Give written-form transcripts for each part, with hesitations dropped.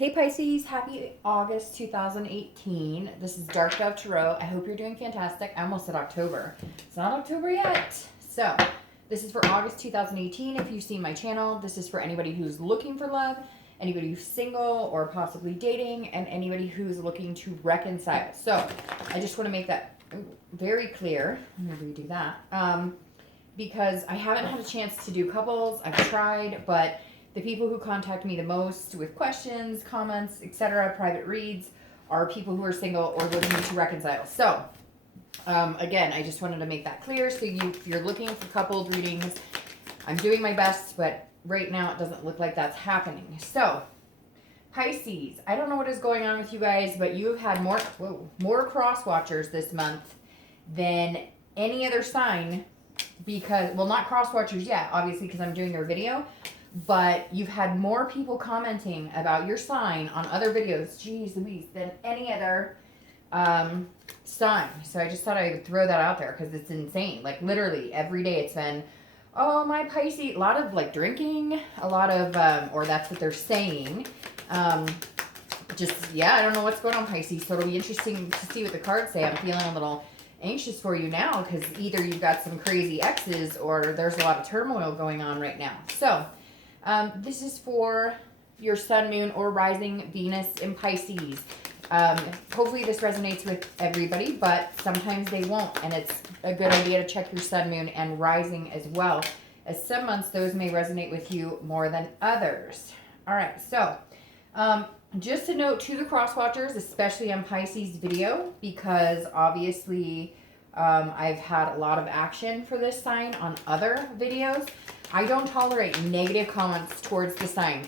Hey Pisces, happy August 2018. This is Dark Dove Tarot. I hope you're doing fantastic. I almost said October. It's not October yet. So, this is for August 2018. If you've seen my channel, this is for anybody who's looking for love, anybody who's single or possibly dating, and anybody who's looking to reconcile. So, I just want to make that very clear. I'm going to redo that. Because I haven't had a chance to do couples. I've tried, but the people who contact me the most with questions, comments, etc., private reads, are people who are single or looking to reconcile. So, again, I just wanted to make that clear. So if you're looking for coupled readings, I'm doing my best, but right now it doesn't look like that's happening. So, Pisces, I don't know what is going on with you guys, but you've had more cross watchers this month than any other sign. Because, well, not cross watchers yet, obviously, because I'm doing their video. But you've had more people commenting about your sign on other videos, geez Louise, than any other sign. So I just thought I would throw that out there because it's insane. Like literally every day it's been, oh, my Pisces, a lot of like drinking, a lot of, or that's what they're saying. Yeah, I don't know what's going on, Pisces. So it'll be interesting to see what the cards say. I'm feeling a little anxious for you now because either you've got some crazy exes or there's a lot of turmoil going on right now. So, this is for your sun, moon, or rising Venus in Pisces. Hopefully this resonates with everybody, but sometimes they won't, and it's a good idea to check your sun, moon, and rising as well, as some months those may resonate with you more than others. All right, so just a note to the cross watchers, especially on Pisces video, because obviously I've had a lot of action for this sign on other videos. I don't tolerate negative comments towards the sign.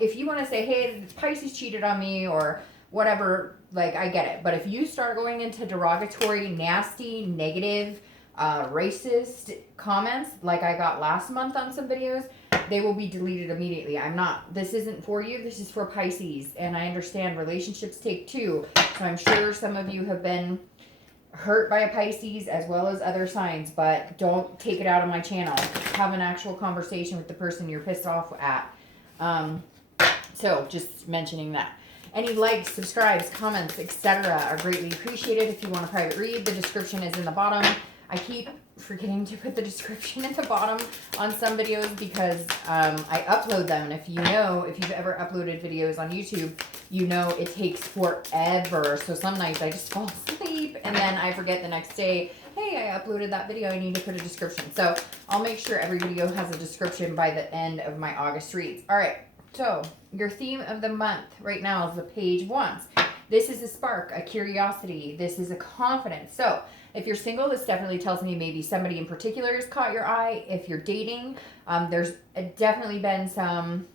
If you want to say, hey, Pisces cheated on me or whatever, like, I get it. But if you start going into derogatory, nasty, negative, racist comments, like I got last month on some videos, they will be deleted immediately. This isn't for you. This is for Pisces. And I understand relationships take two. So I'm sure some of you have been hurt by a Pisces as well as other signs, but don't take it out on my channel. Have an actual conversation with the person you're pissed off at. So just mentioning that. Any likes, subscribes, comments, etc. are greatly appreciated. If you want a private read, the description is in the bottom. I keep forgetting to put the description at the bottom on some videos because I upload them. And if you've ever uploaded videos on YouTube, you know it takes forever. So some nights I just fall asleep and then I forget the next day, hey, I uploaded that video, I need to put a description. So I'll make sure every video has a description by the end of my August reads. All right, so your theme of the month right now is the page wands. This is a spark, a curiosity. This is a confidence. So if you're single, this definitely tells me maybe somebody in particular has caught your eye. If you're dating, there's definitely been some,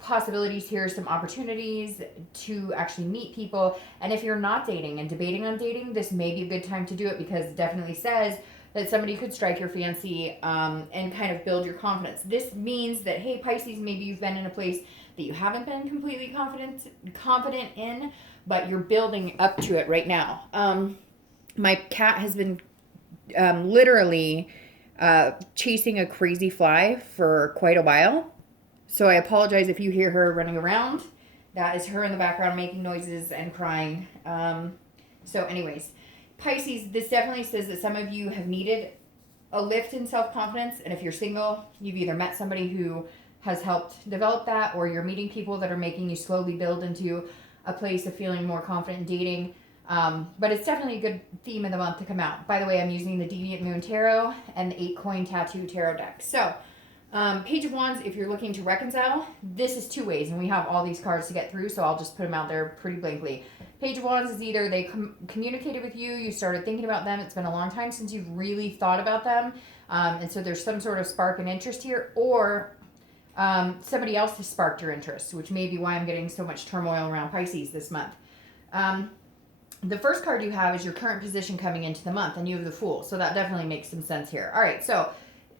possibilities here, some opportunities to actually meet people. And if you're not dating and debating on dating, this may be a good time to do it because it definitely says that somebody could strike your fancy and kind of build your confidence. This means that, hey, Pisces, maybe you've been in a place that you haven't been completely confident in, but you're building up to it right now. My cat has been literally chasing a crazy fly for quite a while. So I apologize if you hear her running around. That is her in the background making noises and crying. So anyways, Pisces, this definitely says that some of you have needed a lift in self-confidence. And if you're single, you've either met somebody who has helped develop that, or you're meeting people that are making you slowly build into a place of feeling more confident in dating. But it's definitely a good theme of the month to come out. By the way, I'm using the Deviant Moon Tarot and the 8-coin Tattoo Tarot deck. So, Page of Wands, if you're looking to reconcile, this is two ways, and we have all these cards to get through, so I'll just put them out there pretty blankly. Page of Wands is either they communicated with you, you started thinking about them, it's been a long time since you've really thought about them, and so there's some sort of spark and interest here, or somebody else has sparked your interest, which may be why I'm getting so much turmoil around Pisces this month. The first card you have is your current position coming into the month, and you have the Fool. So that definitely makes some sense here. All right, so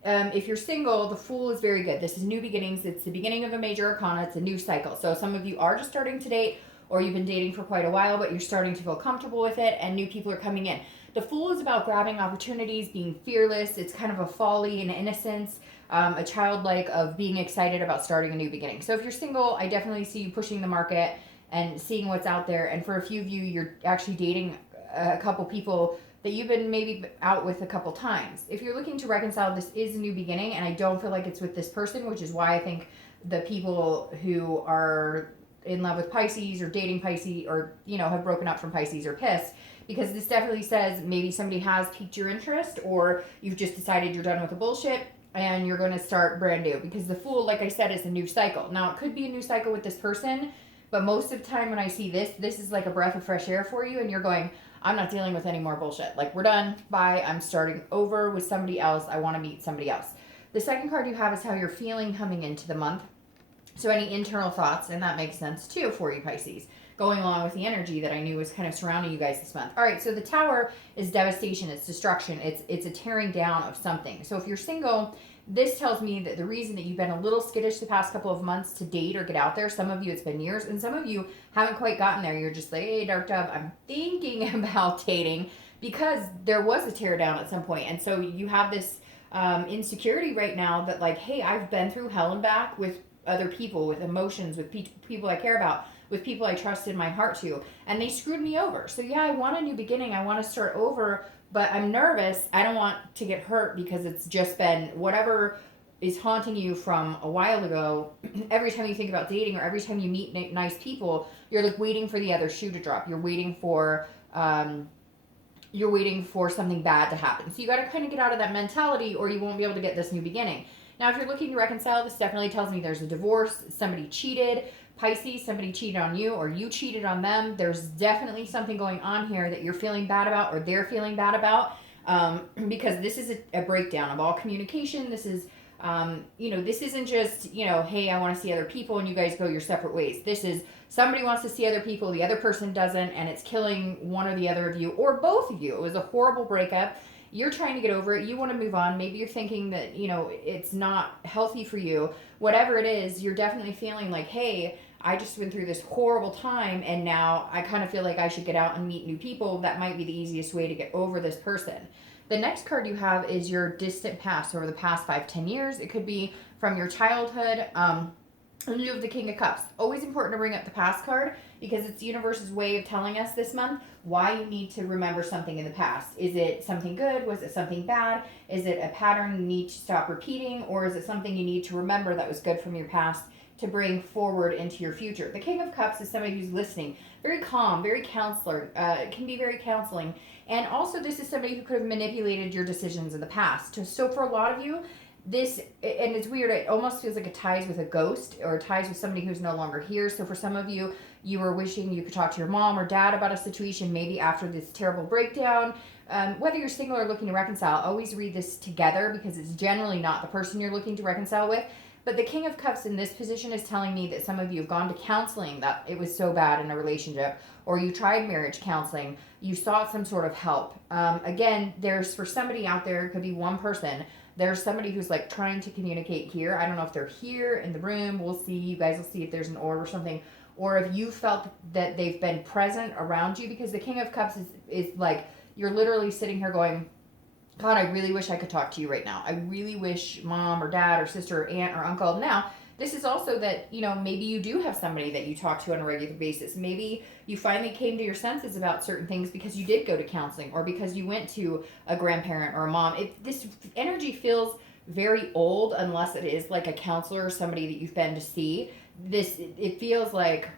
if you're single, the Fool is very good. This is new beginnings. It's the beginning of a major arcana. It's a new cycle. So some of you are just starting to date, or you've been dating for quite a while, but you're starting to feel comfortable with it, and new people are coming in. The Fool is about grabbing opportunities, being fearless. It's kind of a folly and innocence. a childlike of being excited about starting a new beginning. So if you're single, I definitely see you pushing the market and seeing what's out there. And for a few of you, you're actually dating a couple people that you've been maybe out with a couple times. If you're looking to reconcile, this is a new beginning, and I don't feel like it's with this person, which is why I think the people who are in love with Pisces or dating Pisces or, have broken up from Pisces are pissed, because this definitely says maybe somebody has piqued your interest, or you've just decided you're done with the bullshit and you're going to start brand new. Because the Fool, like I said, is a new cycle. Now, it could be a new cycle with this person, but most of the time when I see this is like a breath of fresh air for you, and you're going, I'm not dealing with any more bullshit. Like, we're done. Bye. I'm starting over with somebody else. I want to meet somebody else. The second card you have is how you're feeling coming into the month. So any internal thoughts, and that makes sense too for you, Pisces, going along with the energy that I knew was kind of surrounding you guys this month. All right, so the Tower is devastation, it's destruction, it's a tearing down of something. So if you're single, this tells me that the reason that you've been a little skittish the past couple of months to date or get out there, some of you it's been years, and some of you haven't quite gotten there. You're just like, hey, Dark Dove, I'm thinking about dating, because there was a tear down at some point. And so you have this insecurity right now that, like, hey, I've been through hell and back with other people, with emotions, with people I care about, with people I trusted my heart to, and they screwed me over. So yeah, I want a new beginning. I want to start over, but I'm nervous. I don't want to get hurt because it's just been whatever is haunting you from a while ago. Every time you think about dating, or every time you meet nice people, you're like waiting for the other shoe to drop. You're waiting for something bad to happen. So you got to kind of get out of that mentality, or you won't be able to get this new beginning. Now, if you're looking to reconcile, this definitely tells me there's a divorce, somebody cheated, Pisces, somebody cheated on you, or you cheated on them. There's definitely something going on here that you're feeling bad about, or they're feeling bad about, because this is a breakdown of all communication. This is, this isn't just, hey, I want to see other people, and you guys go your separate ways. This is somebody wants to see other people, the other person doesn't, and it's killing one or the other of you, or both of you. It was a horrible breakup. You're trying to get over it. You want to move on. Maybe you're thinking that, it's not healthy for you. Whatever it is, you're definitely feeling like, hey, I just went through this horrible time, and now I kind of feel like I should get out and meet new people. That might be the easiest way to get over this person. The next card you have is your distant past, over the past 5-10 years. It could be from your childhood. And you have the King of Cups. Always important to bring up the past card, because it's the universe's way of telling us this month why you need to remember something in the past. Is it something good? Was it something bad? Is it a pattern you need to stop repeating? Or is it something you need to remember that was good from your past to bring forward into your future? The King of Cups is somebody who's listening, very calm, very counselor, can be very counseling. And also, this is somebody who could have manipulated your decisions in the past. So for a lot of you, this, and it's weird, it almost feels like it ties with a ghost, or ties with somebody who's no longer here. So for some of you, you were wishing you could talk to your mom or dad about a situation, maybe after this terrible breakdown. Whether you're single or looking to reconcile, always read this together, because it's generally not the person you're looking to reconcile with. But the King of Cups in this position is telling me that some of you have gone to counseling, that it was so bad in a relationship, or you tried marriage counseling, you sought some sort of help. Again, there's, for somebody out there, it could be one person, there's somebody who's like trying to communicate here. I don't know if they're here in the room. We'll see. You guys will see if there's an orb or something. Or if you felt that they've been present around you, because the King of Cups is like, you're literally sitting here going, God, I really wish I could talk to you right now. I really wish mom or dad or sister or aunt or uncle. Now, this is also that, maybe you do have somebody that you talk to on a regular basis. Maybe you finally came to your senses about certain things because you did go to counseling, or because you went to a grandparent or a mom. This energy feels very old, unless it is like a counselor or somebody that you've been to see. It feels like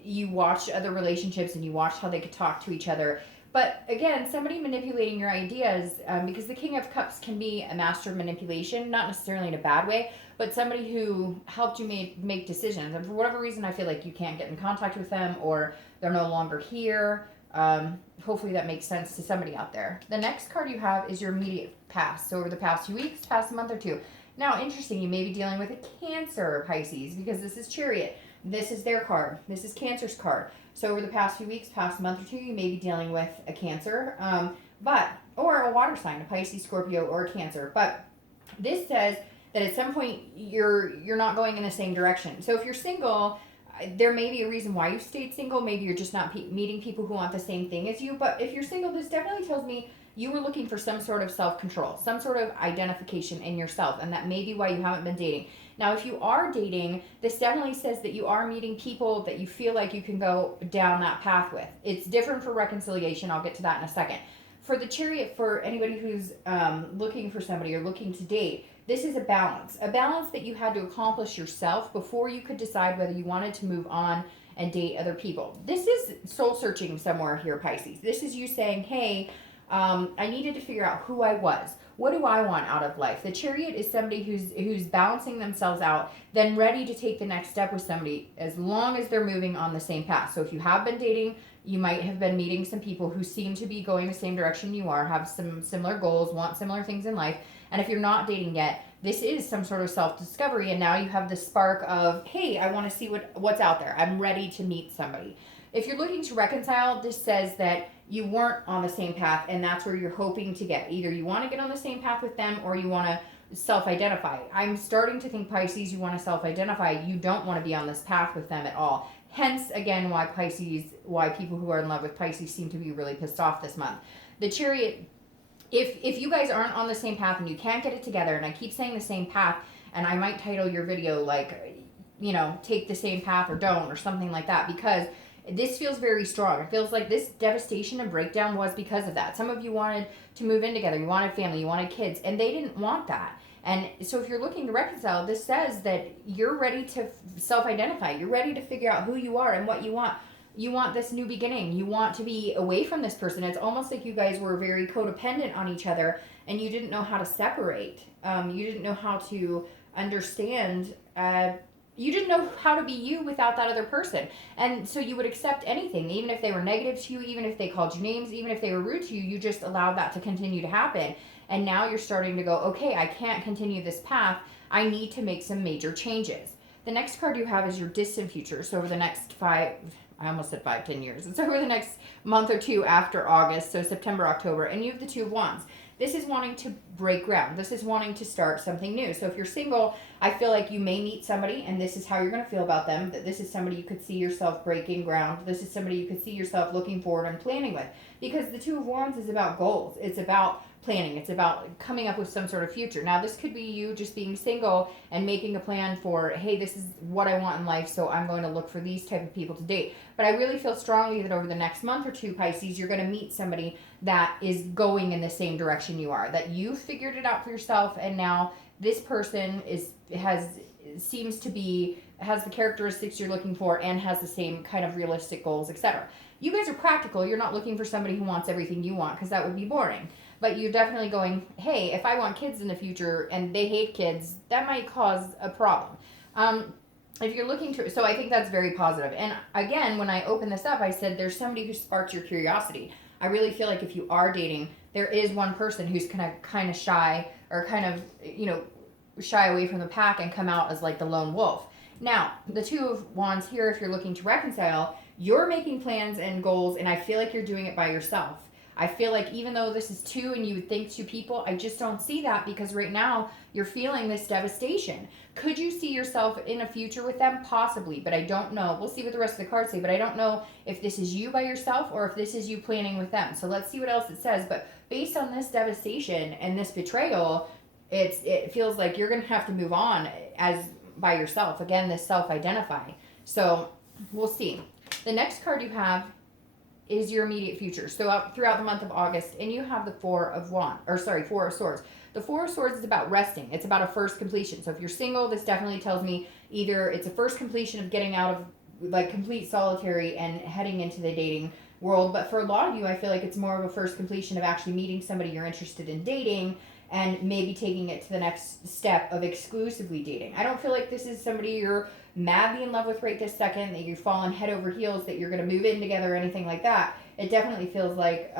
you watched other relationships and you watched how they could talk to each other. But again, somebody manipulating your ideas, because the King of Cups can be a master of manipulation, not necessarily in a bad way, but somebody who helped you make decisions. And for whatever reason, I feel like you can't get in contact with them, or they're no longer here. Hopefully that makes sense to somebody out there. The next card you have is your immediate past. So over the past few weeks, past month or two. Now, interesting, you may be dealing with a Cancer, Pisces, because this is Chariot. This is their card. This is Cancer's card. So over the past few weeks, past month or two, you may be dealing with a Cancer, or a water sign, a Pisces, Scorpio, or a Cancer. But this says that at some point you're not going in the same direction. So if you're single, there may be a reason why you stayed single. Maybe you're just not meeting people who want the same thing as you. But if you're single, this definitely tells me you were looking for some sort of self-control, some sort of identification in yourself, and that may be why you haven't been dating. Now, if you are dating, this definitely says that you are meeting people that you feel like you can go down that path with. It's different for reconciliation. I'll get to that in a second. For the Chariot, for anybody who's looking for somebody or looking to date, this is a balance that you had to accomplish yourself before you could decide whether you wanted to move on and date other people. This is soul searching somewhere here, Pisces. This is you saying, hey, I needed to figure out who I was. What do I want out of life? The Chariot is somebody who's balancing themselves out, then ready to take the next step with somebody as long as they're moving on the same path. So if you have been dating, you might have been meeting some people who seem to be going the same direction you are, have some similar goals, want similar things in life. And if you're not dating yet, this is some sort of self-discovery, and now you have the spark of, hey, I want to see what's out there. I'm ready to meet somebody. If you're looking to reconcile, this says that you weren't on the same path, and that's where you're hoping to get. Either you want to get on the same path with them, or you want to self-identify. I'm starting to think, Pisces, you want to self-identify. You don't want to be on this path with them at all. Hence, again, why people who are in love with Pisces seem to be really pissed off this month. The Chariot, if you guys aren't on the same path and you can't get it together, and I keep saying the same path, and I might title your video like, take the same path or don't, or something like that, because this feels very strong. It feels like this devastation and breakdown was because of that. Some of you wanted to move in together. You wanted family. You wanted kids. And they didn't want that. And so if you're looking to reconcile, this says that you're ready to self-identify. You're ready to figure out who you are and what you want. You want this new beginning. You want to be away from this person. It's almost like you guys were very codependent on each other, and you didn't know how to separate. You didn't know how to understand you didn't know how to be you without that other person. And so you would accept anything, even if they were negative to you, even if they called you names, even if they were rude to you, you just allowed that to continue to happen. And now you're starting to go, okay, I can't continue this path. I need to make some major changes. The next card you have is your distant future. So over the next 10 years. It's over the next month or two after August, so September, October, and you have the Two of Wands. This is wanting to break ground. This is wanting to start something new. So if you're single, I feel like you may meet somebody, and this is how you're going to feel about them, that this is somebody you could see yourself breaking ground. This is somebody you could see yourself looking forward and planning with. Because the Two of Wands is about goals. It's about planning. It's about coming up with some sort of future. Now, this could be you just being single and making a plan for, hey, this is what I want in life, so I'm going to look for these type of people to date. But I really feel strongly that over the next month or two, Pisces, you're going to meet somebody that is going in the same direction you are, that you figured it out for yourself, and now this person has the characteristics you're looking for and has the same kind of realistic goals, etc. You guys are practical. You're not looking for somebody who wants everything you want, because that would be boring. But you're definitely going, hey, if I want kids in the future and they hate kids, that might cause a problem. If you're looking to, so I think that's very positive. And again, when I opened this up, I said there's somebody who sparks your curiosity. I really feel like if you are dating, there is one person who's kind of shy, or kind of, shy away from the pack and come out as like the lone wolf. Now, the Two of Wands here, if you're looking to reconcile, you're making plans and goals, and I feel like you're doing it by yourself. I feel like even though this is two and you would think two people, I just don't see that, because right now you're feeling this devastation. Could you see yourself in a future with them? Possibly, but I don't know. We'll see what the rest of the cards say, but I don't know if this is you by yourself or if this is you planning with them. So let's see what else it says. But based on this devastation and this betrayal, it feels like you're going to have to move on as by yourself. Again, this self-identify. So we'll see. The next card you have is your immediate future. So throughout the month of August, and you have the Four of Swords. The Four of Swords is about resting. It's about a first completion. So if you're single, this definitely tells me either it's a first completion of getting out of like complete solitary and heading into the dating world. But for a lot of you, I feel like it's more of a first completion of actually meeting somebody you're interested in dating, and maybe taking it to the next step of exclusively dating. I don't feel like this is somebody you're madly in love with right this second, that you're falling head over heels, that you're going to move in together or anything like that. It definitely feels like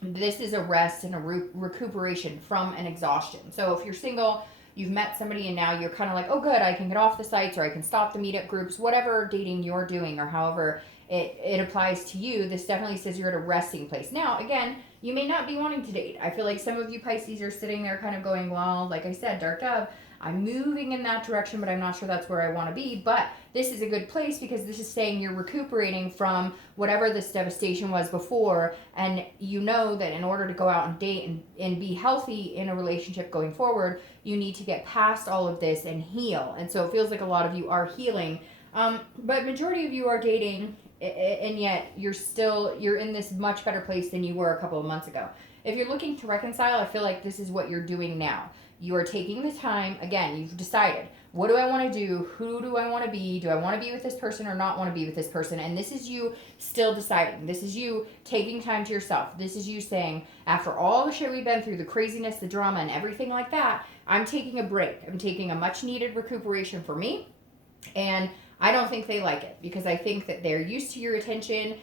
this is a rest and a recuperation from an exhaustion. So if you're single, you've met somebody and now you're kind of like, oh good, I can get off the sites, or I can stop the meetup groups, whatever dating you're doing, or however it applies to you, this definitely says you're at a resting place. Now, again, you may not be wanting to date. I feel like some of you Pisces are sitting there kind of going, well, like I said, Dark Dove, I'm moving in that direction, but I'm not sure that's where I want to be. But this is a good place because this is saying you're recuperating from whatever this devastation was before. And you know that in order to go out and date and be healthy in a relationship going forward, you need to get past all of this and heal. And so it feels like a lot of you are healing. But majority of you are dating, and yet you're in this much better place than you were a couple of months ago. If you're looking to reconcile, I feel like this is what you're doing now. You are taking the time. Again, you've decided, what do I want to do? Who do I want to be? Do I want to be with this person or not want to be with this person? And this is you still deciding. This is you taking time to yourself. This is you saying, after all the shit we've been through, the craziness, the drama, and everything like that, I'm taking a break. I'm taking a much needed recuperation for me. And I don't think they like it because I think that they're used to your attention,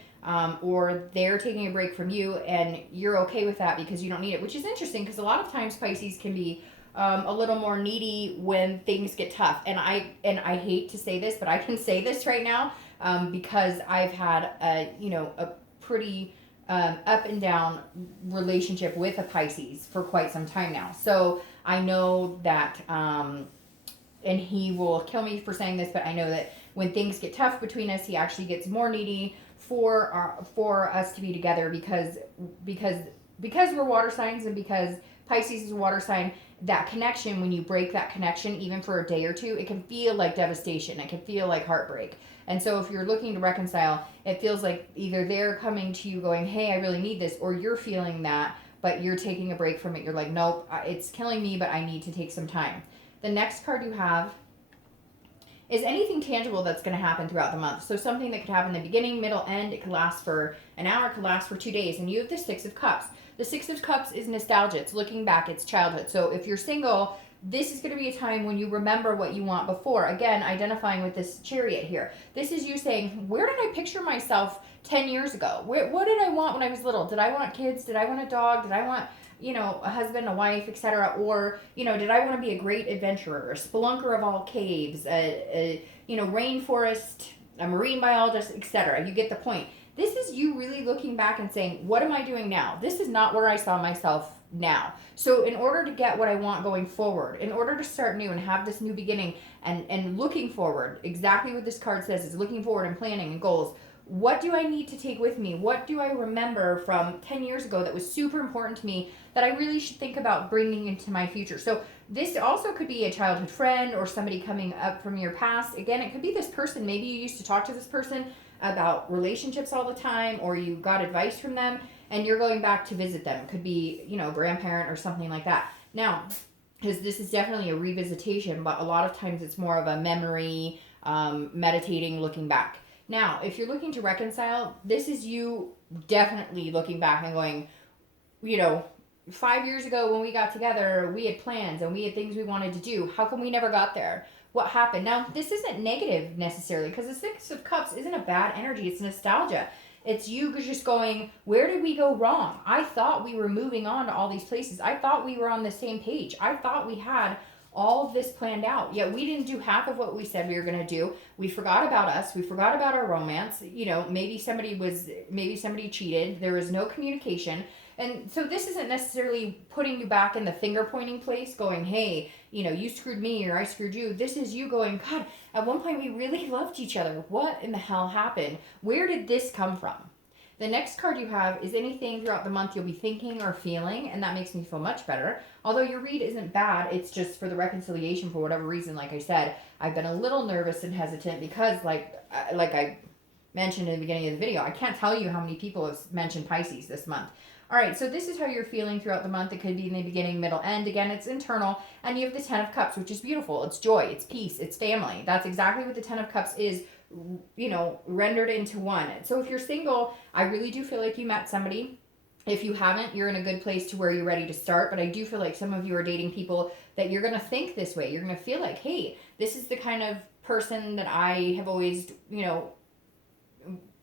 or they're taking a break from you and you're okay with that because you don't need it, which is interesting because a lot of times Pisces can be a little more needy when things get tough. And I hate to say this, but I can say this right now because I've had a pretty up and down relationship with a Pisces for quite some time now. So I know that, and he will kill me for saying this, but I know that when things get tough between us, he actually gets more needy for us to be together because we're water signs and because Pisces is a water sign. That connection, when you break that connection, even for a day or two, it can feel like devastation. It can feel like heartbreak. And so if you're looking to reconcile, it feels like either they're coming to you going, hey, I really need this, or you're feeling that, but you're taking a break from it. You're like, nope, it's killing me, but I need to take some time. The next card you have is anything tangible that's going to happen throughout the month. So something that could happen in the beginning, middle, end. It could last for an hour, it could last for 2 days. And you have the Six of Cups. The Six of Cups is nostalgia. It's looking back. It's childhood. So if you're single, this is going to be a time when you remember what you want before. Again, identifying with this Chariot here. This is you saying, where did I picture myself 10 years ago? What did I want when I was little? Did I want kids? Did I want a dog? Did I want a husband, a wife, etc.? Or, did I want to be a great adventurer, a spelunker of all caves, a rainforest, a marine biologist, etc.? You get the point. This is you really looking back and saying, what am I doing now? This is not where I saw myself now. So in order to get what I want going forward, in order to start new and have this new beginning and looking forward, exactly what this card says is looking forward and planning and goals. What do I need to take with me? What do I remember from 10 years ago that was super important to me that I really should think about bringing into my future? So this also could be a childhood friend or somebody coming up from your past. Again, it could be this person. Maybe you used to talk to this person about relationships all the time, or you got advice from them and you're going back to visit them. It could be, a grandparent or something like that. Now, because this is definitely a revisitation, but a lot of times it's more of a memory, meditating, looking back. Now, if you're looking to reconcile, this is you definitely looking back and going, 5 years ago when we got together, we had plans and we had things we wanted to do. How come we never got there? What happened? Now, this isn't negative necessarily because the Six of Cups isn't a bad energy. It's nostalgia. It's you just going, where did we go wrong? I thought we were moving on to all these places. I thought we were on the same page. I thought we had all of this planned out, yet we didn't do half of what we said we were going to do. We forgot about us. We forgot about our romance. Maybe somebody cheated. There was no communication. And so this isn't necessarily putting you back in the finger pointing place going, hey, you screwed me or I screwed you. This is you going, God, at one point we really loved each other. What in the hell happened? Where did this come from? The next card you have is anything throughout the month you'll be thinking or feeling, and that makes me feel much better. Although your read isn't bad, it's just for the reconciliation for whatever reason. Like I said, I've been a little nervous and hesitant because like I mentioned in the beginning of the video, I can't tell you how many people have mentioned Pisces this month. All right, so this is how you're feeling throughout the month. It could be in the beginning, middle, end. Again, it's internal. And you have the Ten of Cups, which is beautiful. It's joy, it's peace, it's family. That's exactly what the Ten of Cups is, rendered into one. So if you're single, I really do feel like you met somebody. If you haven't, you're in a good place to where you're ready to start. But I do feel like some of you are dating people that you're going to think this way. You're going to feel like, hey, this is the kind of person that I have always,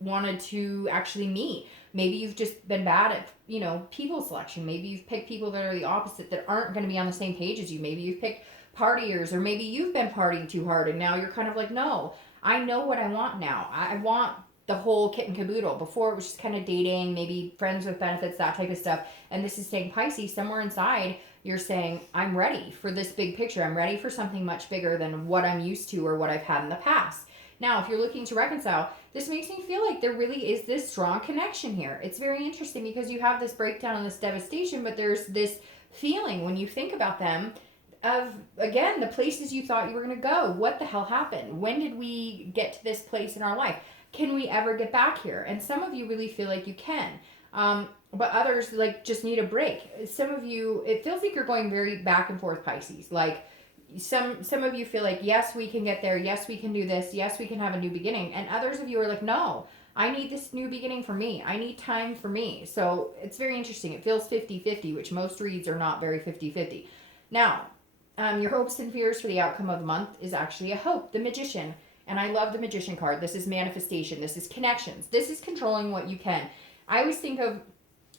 wanted to actually meet. Maybe you've just been bad at, people selection. Maybe you've picked people that are the opposite that aren't going to be on the same page as you. Maybe you've picked partiers, or maybe you've been partying too hard and now you're kind of like, no, I know what I want now. I want the whole kit and caboodle. Before it was just kind of dating, maybe friends with benefits, that type of stuff. And this is saying Pisces, somewhere inside, you're saying, I'm ready for this big picture. I'm ready for something much bigger than what I'm used to or what I've had in the past. Now, if you're looking to reconcile, this makes me feel like there really is this strong connection here. It's very interesting because you have this breakdown and this devastation, but there's this feeling when you think about them of, again, the places you thought you were going to go. What the hell happened? When did we get to this place in our life? Can we ever get back here? And some of you really feel like you can. But others like just need a break. Some of you, it feels like you're going very back and forth, Pisces. Like some of you feel like, yes, we can get there. Yes, we can do this. Yes, we can have a new beginning. And others of you are like, no, I need this new beginning for me. I need time for me. So it's very interesting. It feels 50-50, which most reads are not very 50-50. Now, your hopes and fears for the outcome of the month is actually a hope, the Magician. And I love the Magician card. This is manifestation. This is connections. This is controlling what you can. I always think of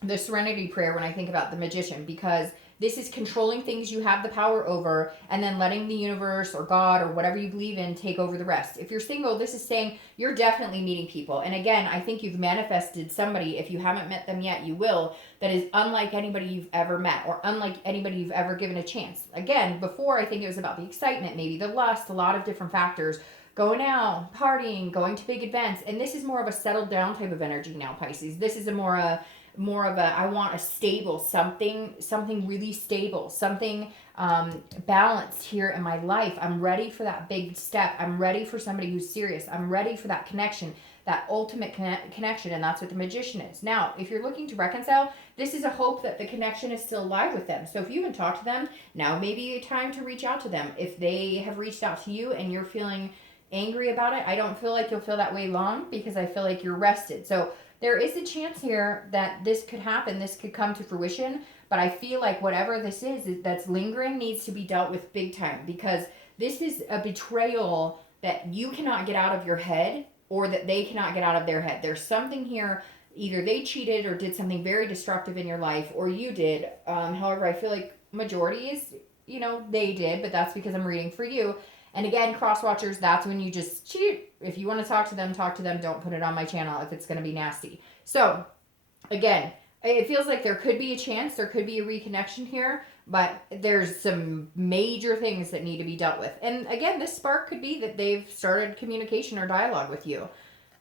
the Serenity Prayer when I think about the Magician, because this is controlling things you have the power over and then letting the universe or God or whatever you believe in take over the rest. If you're single, this is saying you're definitely meeting people. And again, I think you've manifested somebody, if you haven't met them yet, you will, that is unlike anybody you've ever met or unlike anybody you've ever given a chance. Again, before I think it was about the excitement, maybe the lust, a lot of different factors. Going out, partying, going to big events. And this is more of a settled down type of energy now, Pisces. This is a more of a, I want a stable, something really stable, something balanced here in my life. I'm ready for that big step. I'm ready for somebody who's serious. I'm ready for that connection, that ultimate connection. And that's what the Magician is. Now, if you're looking to reconcile, this is a hope that the connection is still alive with them. So if you haven't talked to them, now may be a time to reach out to them. If they have reached out to you and you're feeling angry about it, I don't feel like you'll feel that way long, because I feel like you're rested. So there is a chance here that this could happen, this could come to fruition, but I feel like whatever this is that's lingering needs to be dealt with big time, because this is a betrayal that you cannot get out of your head, or that they cannot get out of their head. There's something here, either they cheated or did something very destructive in your life, or you did. However, I feel like majority is, they did, but that's because I'm reading for you. And again, cross watchers, that's when you just cheat. If you want to talk to them, talk to them. Don't put it on my channel if it's going to be nasty. So again, it feels like there could be a chance, there could be a reconnection here, but there's some major things that need to be dealt with. And again, this spark could be that they've started communication or dialogue with you.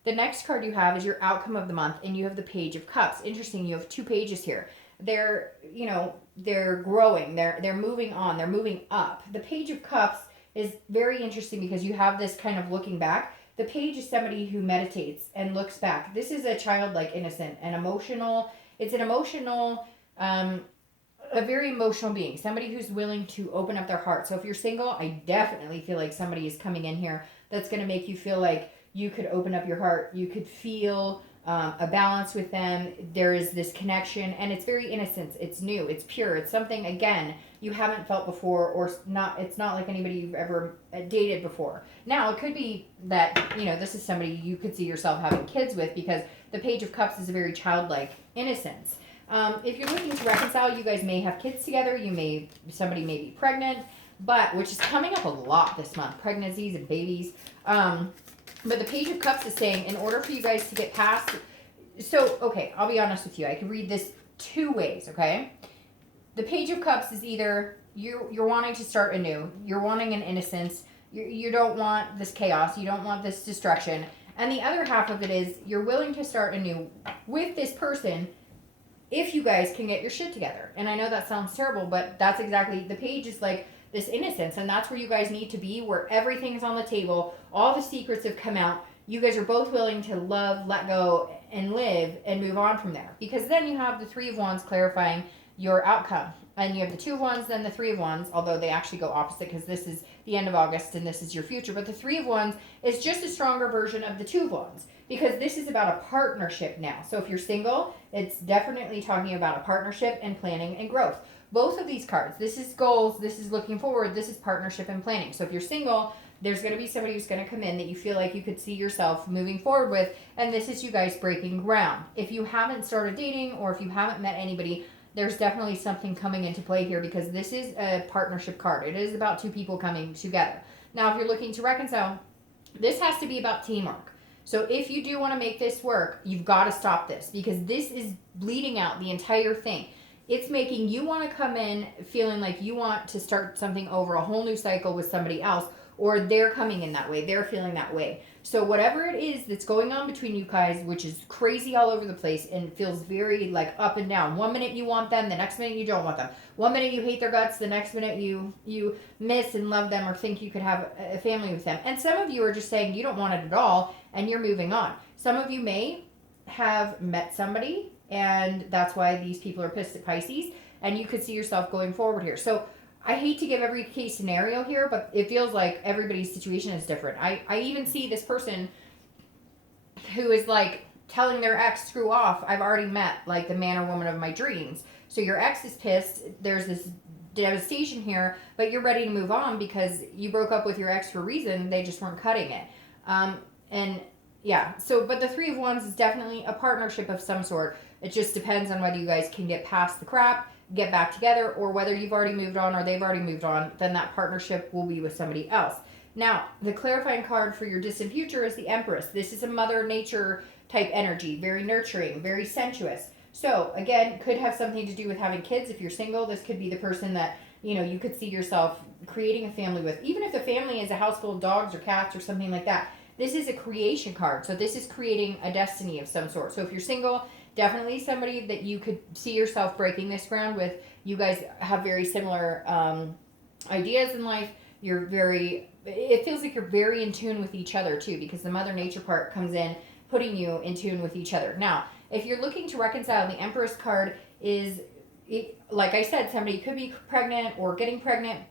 The next card you have is your outcome of the month, and you have the Page of Cups. Interesting, you have 2 pages here. They're, they're growing, they're moving on, they're moving up. The Page of Cups is very interesting because you have this kind of looking back. The Page is somebody who meditates and looks back. This is a childlike, innocent, and emotional. It's an emotional, a very emotional being. Somebody who's willing to open up their heart. So if you're single, I definitely feel like somebody is coming in here that's going to make you feel like you could open up your heart. You could feel a balance with them. There is this connection, and it's very innocent. It's new. It's pure. It's something, again, you haven't felt before, or not. It's not like anybody you've ever dated before. Now, it could be that, this is somebody you could see yourself having kids with, because the Page of Cups is a very childlike innocence. If you're looking to reconcile, you guys may have kids together. Somebody may be pregnant, which is coming up a lot this month, pregnancies and babies. But the Page of Cups is saying, in order for you guys to get past, okay, I'll be honest with you. I can read this 2 ways, okay? The Page of Cups is either you're wanting to start anew. You're wanting an innocence. You don't want this chaos. You don't want this destruction. And the other half of it is you're willing to start anew with this person if you guys can get your shit together. And I know that sounds terrible, but that's exactly, the Page is like this innocence, and that's where you guys need to be, where everything's on the table, all the secrets have come out, you guys are both willing to love, let go, and live, and move on from there. Because then you have the 3 of Wands clarifying your outcome, and you have the 2 of Wands, then the 3 of Wands, although they actually go opposite, because this is the end of August and this is your future. But the 3 of Wands is just a stronger version of the 2 of Wands, because this is about a partnership now. So if you're single, it's definitely talking about a partnership and planning and growth. Both of these cards, this is goals, this is looking forward, this is partnership and planning. So if you're single, there's going to be somebody who's going to come in that you feel like you could see yourself moving forward with, and this is you guys breaking ground. If you haven't started dating, or if you haven't met anybody, there's definitely something coming into play here, because this is a partnership card. It is about 2 people coming together. Now, if you're looking to reconcile, this has to be about teamwork. So if you do want to make this work, you've got to stop this, because this is bleeding out the entire thing. it's making you want to come in feeling like you want to start something over, a whole new cycle with somebody else, or they're coming in that way, they're feeling that way. So whatever it is that's going on between you guys, which is crazy all over the place and feels very like up and down. One minute you want them, the next minute you don't want them. One minute you hate their guts, the next minute you miss and love them or think you could have a family with them. And some of you are just saying you don't want it at all and you're moving on. Some of you may have met somebody and that's why these people are pissed at Pisces, and you could see yourself going forward here. So I hate to give every case scenario here, but it feels like everybody's situation is different. I even see this person who is like telling their ex, screw off, I've already met like the man or woman of my dreams. So your ex is pissed, there's this devastation here, but you're ready to move on because you broke up with your ex for a reason, they just weren't cutting it. And yeah, so, but the Three of Wands is definitely a partnership of some sort. It just depends on whether you guys can get past the crap, get back together, or whether you've already moved on or they've already moved on, then that partnership will be with somebody else. Now, the clarifying card for your distant future is the Empress. This is a Mother Nature type energy, very nurturing, very sensuous. So, again, could have something to do with having kids. If you're single, this could be the person that, you know, you could see yourself creating a family with. Even if the family is a house full of dogs or cats or something like that, this is a creation card. So this is creating a destiny of some sort. So if you're single, definitely somebody that you could see yourself breaking this ground with. You guys have very similar ideas in life. It feels like you're very in tune with each other too, because the Mother Nature part comes in, putting you in tune with each other. Now, if you're looking to reconcile, the Empress card is, like I said, somebody could be pregnant or getting pregnant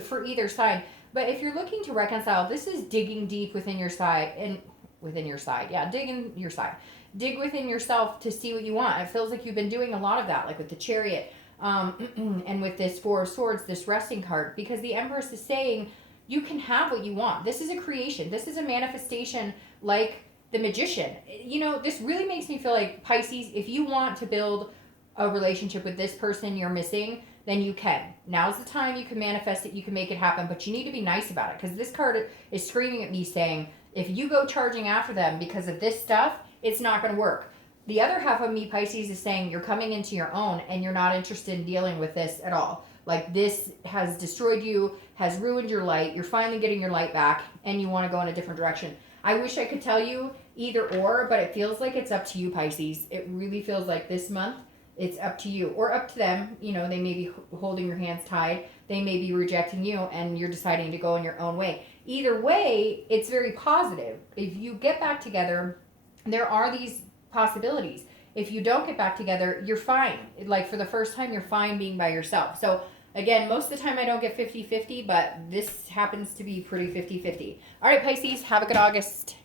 for either side. But if you're looking to reconcile, this is digging deep within your side and within your side. Yeah, dig in your side. Dig within yourself to see what you want. It feels like you've been doing a lot of that, like with the Chariot and with this Four of Swords, this resting card, because the Empress is saying you can have what you want. This is a creation. This is a manifestation like the Magician. You know, this really makes me feel like, Pisces, if you want to build a relationship with this person you're missing, then you can. Now's the time you can manifest it, you can make it happen, but you need to be nice about it, because this card is screaming at me saying, if you go charging after them because of this stuff, it's not going to work. The other half of me, Pisces, is saying you're coming into your own and you're not interested in dealing with this at all. Like, this has destroyed you, has ruined your light, you're finally getting your light back, and you want to go in a different direction. I wish I could tell you either or, but it feels like it's up to you, Pisces. It really feels like this month, it's up to you or up to them. You know, they may be holding your hands tied. They may be rejecting you and you're deciding to go in your own way. Either way, it's very positive. If you get back together, there are these possibilities. If you don't get back together, you're fine. Like, for the first time, you're fine being by yourself. So again, most of the time I don't get 50-50, but this happens to be pretty 50-50. All right, Pisces, have a good August.